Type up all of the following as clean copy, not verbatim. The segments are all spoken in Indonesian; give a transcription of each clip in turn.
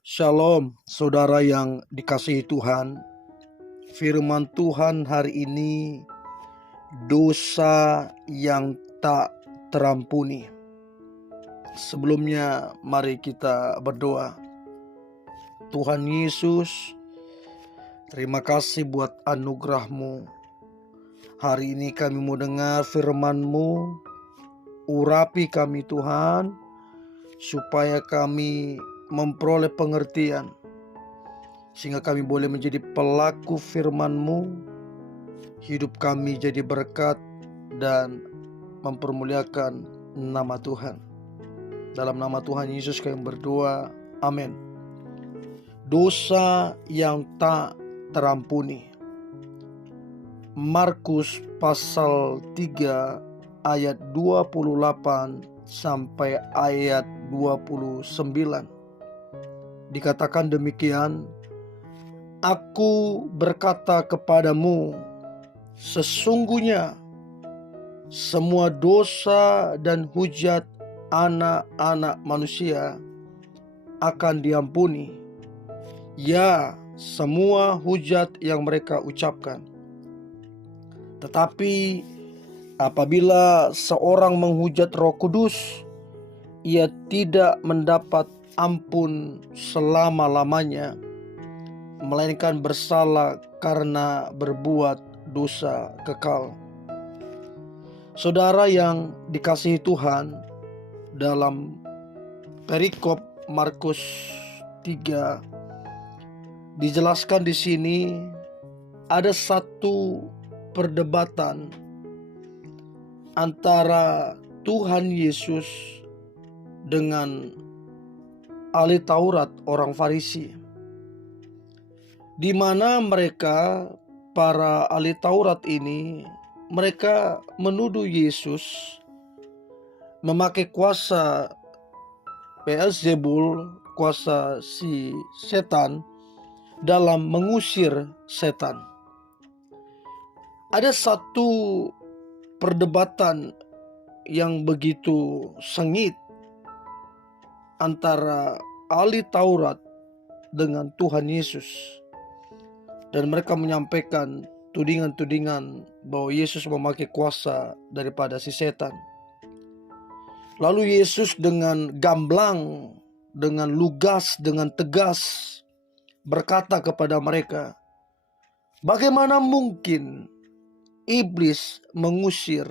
Shalom, saudara yang dikasihi Tuhan. Firman Tuhan hari ini, dosa yang tak terampuni. Sebelumnya, mari kita berdoa. Tuhan Yesus, terima kasih buat anugerah-Mu. Hari ini kami mau dengar firman-Mu. Urapi kami Tuhan, supaya kami memperoleh pengertian, sehingga kami boleh menjadi pelaku firman-Mu. Hidup kami jadi berkat dan mempermuliakan nama Tuhan. Dalam nama Tuhan Yesus kami berdoa, amin. Dosa yang tak terampuni. Markus pasal 3 ayat 28 sampai ayat 29. Dikatakan demikian, Aku berkata kepadamu, sesungguhnya semua dosa dan hujat anak-anak manusia akan diampuni. Ya, semua hujat yang mereka ucapkan. Tetapi apabila seorang menghujat Roh Kudus, ia tidak mendapat ampun selama-lamanya, melainkan bersalah karena berbuat dosa kekal. Saudara yang dikasihi Tuhan, dalam perikop Markus 3 dijelaskan di sini ada satu perdebatan antara Tuhan Yesus dengan ahli Taurat orang Farisi, di mana mereka, para ahli Taurat ini, mereka menuduh Yesus memakai kuasa Beelzebul, kuasa si setan, dalam mengusir setan. Ada satu perdebatan yang begitu sengit antara ahli Taurat dengan Tuhan Yesus, dan mereka menyampaikan tudingan-tudingan bahwa Yesus memakai kuasa daripada si setan. Lalu Yesus dengan gamblang, dengan lugas, dengan tegas berkata kepada mereka, bagaimana mungkin iblis mengusir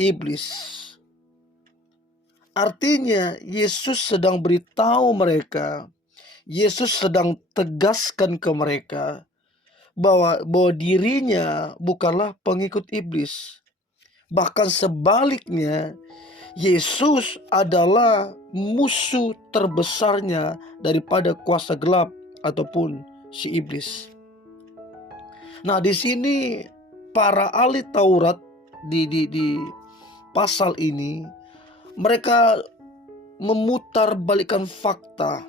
iblis? Artinya Yesus sedang beritahu mereka, Yesus sedang tegaskan ke mereka bahwa dirinya bukanlah pengikut iblis. Bahkan sebaliknya, Yesus adalah musuh terbesarnya daripada kuasa gelap ataupun si iblis. Nah, di sini para ahli Taurat di pasal ini, mereka memutarbalikkan fakta,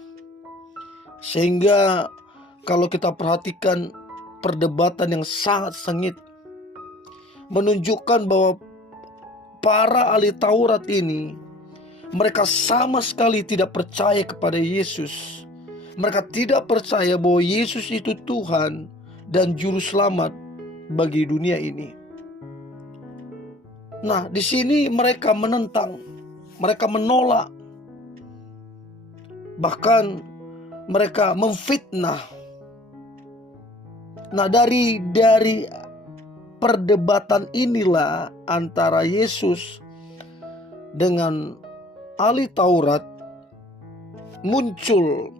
sehingga kalau kita perhatikan perdebatan yang sangat sengit, menunjukkan bahwa para ahli Taurat ini, mereka sama sekali tidak percaya kepada Yesus. Mereka tidak percaya bahwa Yesus itu Tuhan dan Juru Selamat bagi dunia ini. Nah, di sini mereka menentang, mereka menolak, bahkan mereka memfitnah. Nah, dari perdebatan inilah antara Yesus dengan ahli Taurat, muncul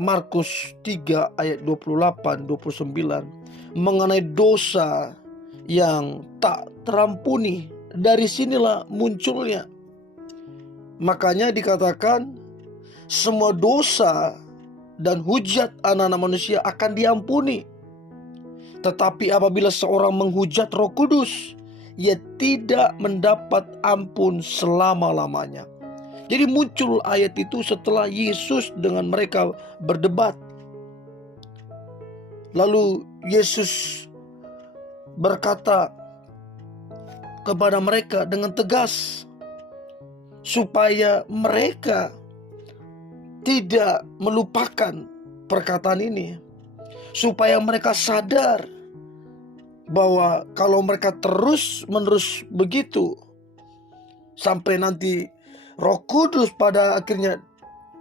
Markus 3 ayat 28-29 mengenai dosa yang tak terampuni. Dari sinilah munculnya. Makanya dikatakan semua dosa dan hujat anak-anak manusia akan diampuni. Tetapi apabila seorang menghujat Roh Kudus, ia tidak mendapat ampun selama-lamanya. Jadi muncul ayat itu setelah Yesus dengan mereka berdebat. Lalu Yesus berkata, kepada mereka dengan tegas supaya mereka tidak melupakan perkataan ini, supaya mereka sadar bahwa kalau mereka terus-menerus begitu sampai nanti Roh Kudus pada akhirnya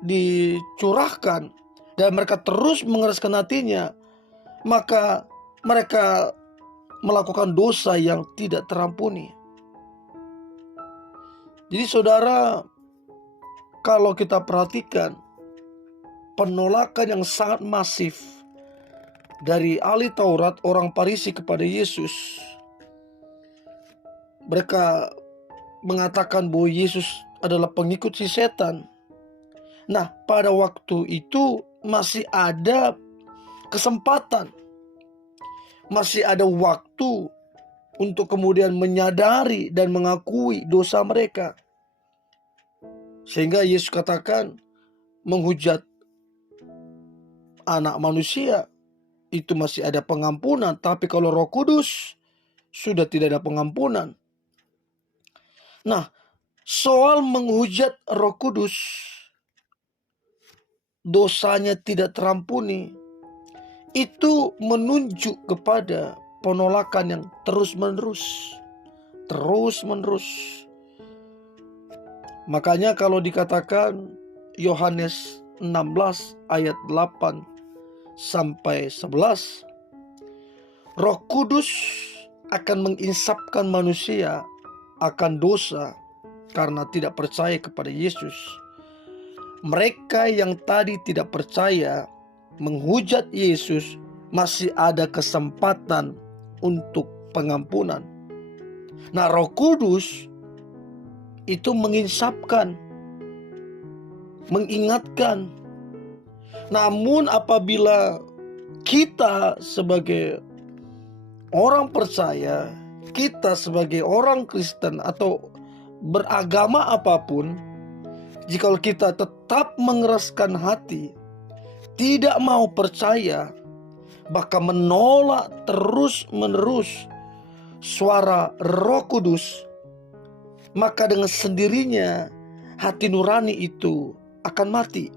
dicurahkan dan mereka terus mengeraskan hatinya, maka mereka melakukan dosa yang tidak terampuni. Jadi saudara, kalau kita perhatikan penolakan yang sangat masif dari ahli Taurat, orang Farisi kepada Yesus. Mereka mengatakan bahwa Yesus adalah pengikut si setan. Nah, pada waktu itu masih ada kesempatan, masih ada waktu untuk kemudian menyadari dan mengakui dosa mereka. Sehingga Yesus katakan, menghujat anak manusia itu masih ada pengampunan, tapi kalau Roh Kudus sudah tidak ada pengampunan. Nah, soal menghujat Roh Kudus, dosanya tidak terampuni, itu menunjuk kepada penolakan yang terus-menerus. Makanya kalau dikatakan Yohanes 16 ayat 8 sampai 11, Roh Kudus akan menginsapkan manusia akan dosa karena tidak percaya kepada Yesus. Mereka yang tadi tidak percaya menghujat Yesus masih ada kesempatan untuk pengampunan. Nah, Roh Kudus itu menginsapkan, mengingatkan. Namun apabila kita sebagai orang percaya, kita sebagai orang Kristen atau beragama apapun, jika kita tetap mengeraskan hati, tidak mau percaya, bahkan menolak terus-menerus suara Roh Kudus, maka dengan sendirinya hati nurani itu akan mati.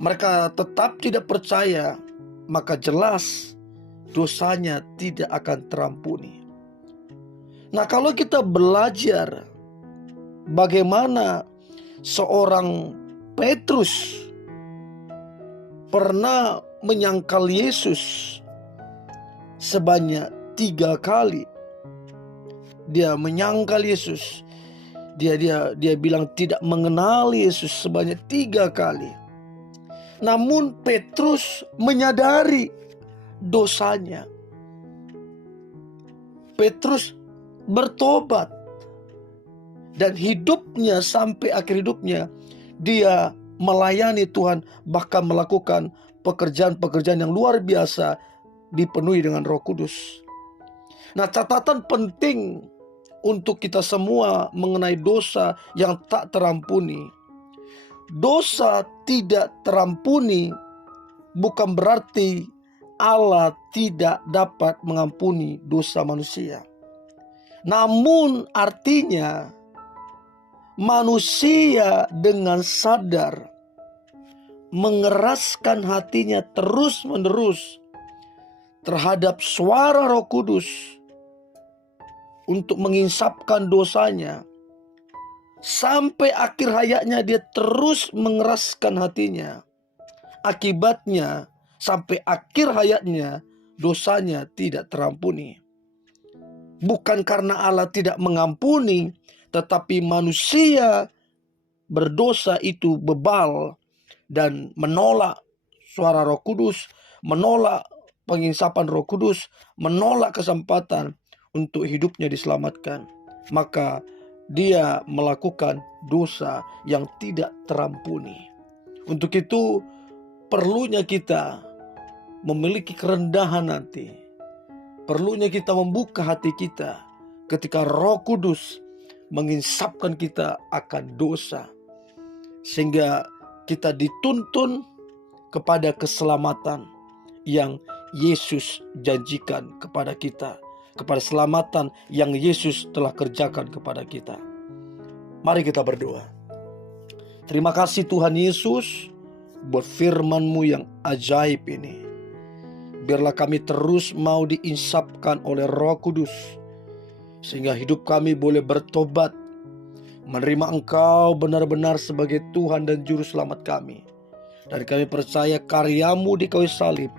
Mereka tetap tidak percaya, maka jelas dosanya tidak akan terampuni. Nah, kalau kita belajar bagaimana seorang Petrus pernah menyangkal Yesus sebanyak 3 kali. Dia menyangkal Yesus. Dia bilang tidak mengenal Yesus sebanyak 3 kali. Namun Petrus menyadari dosanya. Petrus bertobat dan hidupnya sampai akhir hidupnya dia melayani Tuhan, bahkan melakukan pekerjaan-pekerjaan yang luar biasa dipenuhi dengan Roh Kudus. Nah, catatan penting untuk kita semua mengenai dosa yang tak terampuni. Dosa tidak terampuni bukan berarti Allah tidak dapat mengampuni dosa manusia. Namun artinya manusia dengan sadar mengeraskan hatinya terus-menerus terhadap suara Roh Kudus untuk menginsapkan dosanya, sampai akhir hayatnya dia terus mengeraskan hatinya. Akibatnya sampai akhir hayatnya dosanya tidak terampuni. Bukan karena Allah tidak mengampuni, tetapi manusia berdosa itu bebal dan menolak suara Roh Kudus, menolak penginsapan Roh Kudus, menolak kesempatan untuk hidupnya diselamatkan. Maka dia melakukan dosa yang tidak terampuni. Untuk itu perlunya kita memiliki kerendahan hati. Perlunya kita membuka hati kita ketika Roh Kudus menginsapkan kita akan dosa, sehingga kita dituntun kepada keselamatan yang Yesus janjikan kepada kita. kepada keselamatan yang Yesus telah kerjakan kepada kita. Mari kita berdoa. Terima kasih Tuhan Yesus buat firman-Mu yang ajaib ini. Biarlah kami terus mau diinsapkan oleh Roh Kudus, sehingga hidup kami boleh bertobat, menerima Engkau benar-benar sebagai Tuhan dan Juru Selamat kami. Dan kami percaya karya-Mu di kayu salib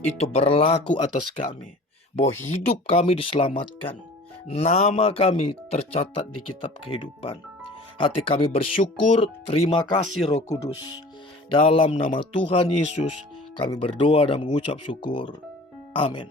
itu berlaku atas kami, bahwa hidup kami diselamatkan, nama kami tercatat di kitab kehidupan. Hati kami bersyukur, terima kasih Roh Kudus. Dalam nama Tuhan Yesus kami berdoa dan mengucap syukur. Amin.